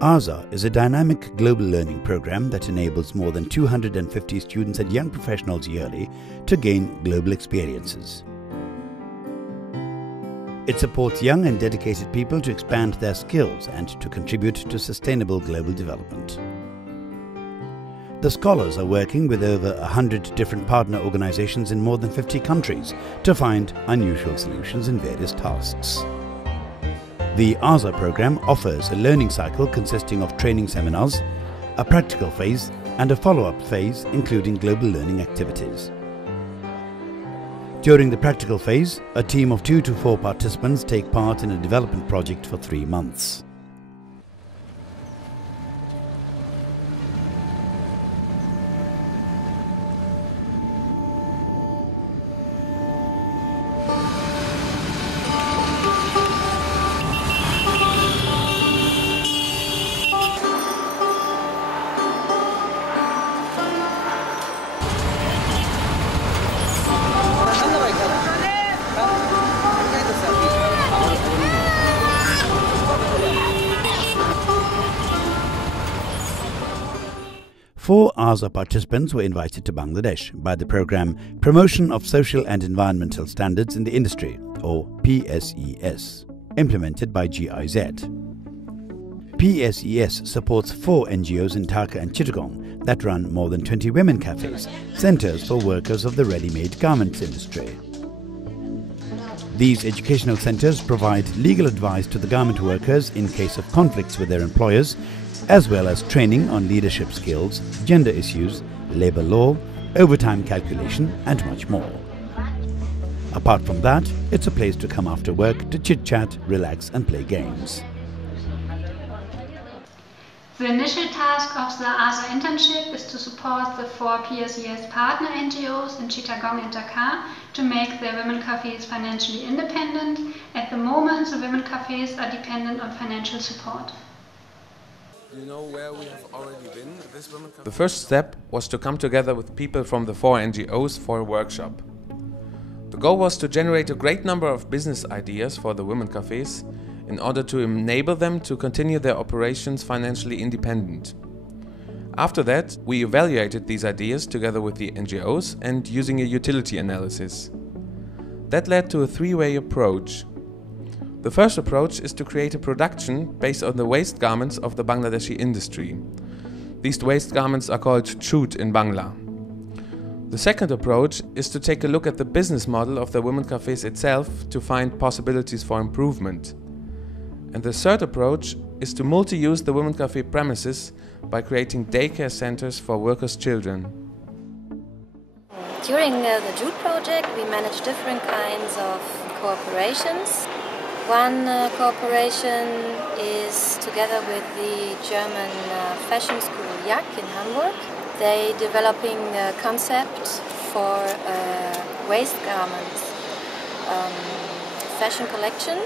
ASA is a dynamic global learning program that enables more than 250 students and young professionals yearly to gain global experiences. It supports young and dedicated people to expand their skills and to contribute to sustainable global development. The scholars are working with over 100 different partner organizations in more than 50 countries to find unusual solutions in various tasks. The ASA program offers a learning cycle consisting of training seminars, a practical phase and a follow-up phase including global learning activities. During the practical phase, a team of 2 to 4 participants take part in a development project for 3 months. Four ASA participants were invited to Bangladesh by the program Promotion of Social and Environmental Standards in the Industry, or PSES, implemented by GIZ. PSES supports 4 NGOs in Dhaka and Chittagong that run more than 20 women cafes, centers for workers of the ready-made garments industry. These educational centers provide legal advice to the garment workers in case of conflicts with their employers, as well as training on leadership skills, gender issues, labor law, overtime calculation and much more. Apart from that, it's a place to come after work to chit-chat, relax and play games. The initial task of the ASA internship is to support the 4 PSES partner NGOs in Chittagong and Dhaka to make their women cafes financially independent. At the moment, the women cafes are dependent on financial support. Do you know where we have already been at this women cafe? The first step was to come together with people from the 4 NGOs for a workshop. The goal was to generate a great number of business ideas for the women cafes in order to enable them to continue their operations financially independent. After that, we evaluated these ideas together with the NGOs and using a utility analysis. That led to a 3-way approach. The first approach is to create a production based on the waste garments of the Bangladeshi industry. These waste garments are called jute in Bangla. The second approach is to take a look at the business model of the women cafes itself to find possibilities for improvement. And the third approach is to multi-use the women cafe premises by creating daycare centers for workers' children. During the jute project we managed different kinds of cooperations. One cooperation is together with the German fashion school JAK in Hamburg. They developing a concept for waste garments fashion collection.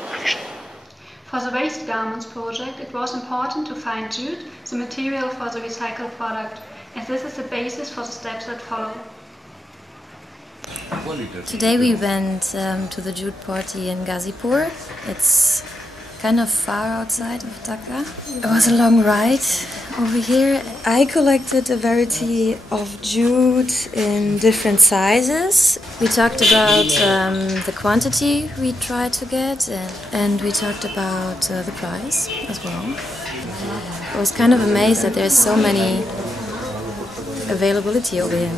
For the waste garments project, it was important to find jute, the material for the recycled product, and this is the basis for the steps that follow. Today we went to the jute party in Ghazipur. It's kind of far outside of Dhaka. It was a long ride over here. I collected a variety of jute in different sizes. We talked about the quantity we tried to get and we talked about the price as well. I was kind of amazed that there's so many availability over here.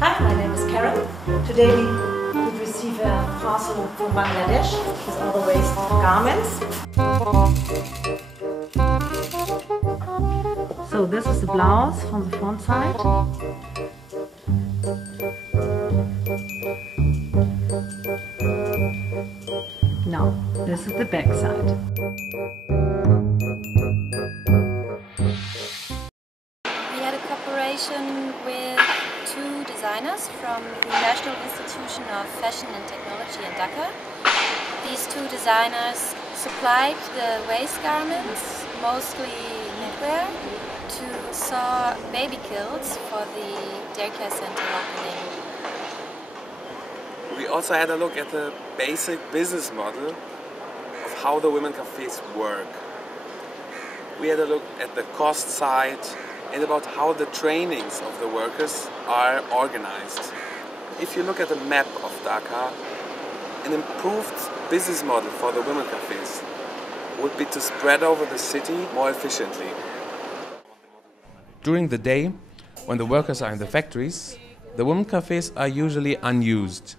Hi, my name is Karen. Today we did receive a parcel from Bangladesh with all the waste garments. So this is the blouse from the front side. Now, this is the back side. We had a cooperation with from the National Institution of Fashion and Technology in Dhaka. These two designers supplied the waist garments, mostly knitwear, to sew baby kilts for the daycare center opening. We also had a look at the basic business model of how the women cafes work. We had a look at the cost side and about how the trainings of the workers are organized. If you look at the map of Dhaka, an improved business model for the women cafes would be to spread over the city more efficiently. During the day, when the workers are in the factories, the women cafes are usually unused.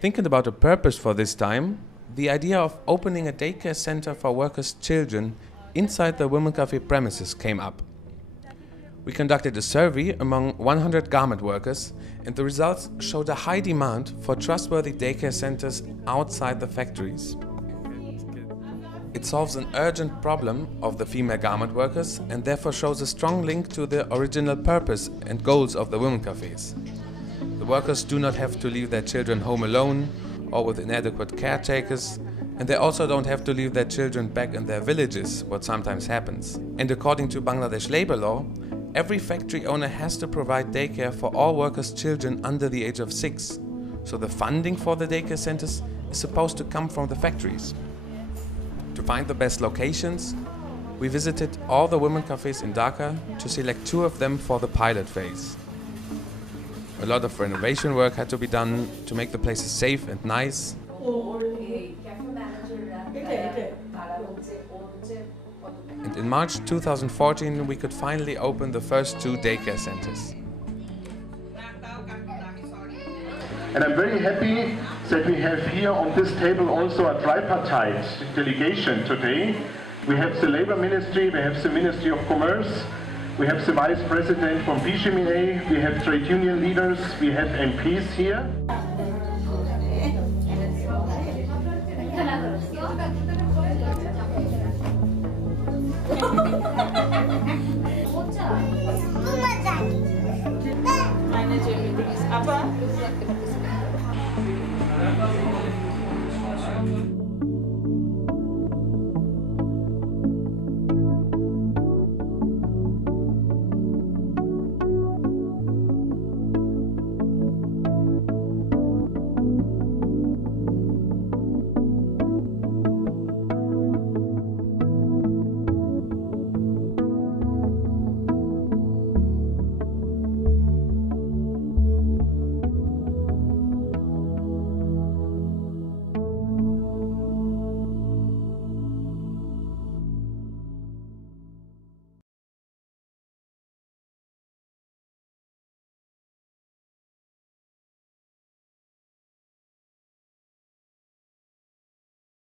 Thinking about a purpose for this time, the idea of opening a daycare center for workers' children inside the women cafe premises came up. We conducted a survey among 100 garment workers, and the results showed a high demand for trustworthy daycare centers outside the factories. It solves an urgent problem of the female garment workers and therefore shows a strong link to the original purpose and goals of the women cafes. The workers do not have to leave their children home alone or with inadequate caretakers, and they also don't have to leave their children back in their villages, what sometimes happens. And according to Bangladesh labor law, every factory owner has to provide daycare for all workers' children under the age of 6. So the funding for the daycare centers is supposed to come from the factories. To find the best locations, we visited all the women cafes in Dhaka to select 2 of them for the pilot phase. A lot of renovation work had to be done to make the places safe and nice. And in March 2014 we could finally open the first 2 daycare centers. And I'm very happy that we have here on this table also a tripartite delegation today. We have the Labour Ministry, we have the Ministry of Commerce, we have the Vice President from PGMA, we have trade union leaders, we have MPs here.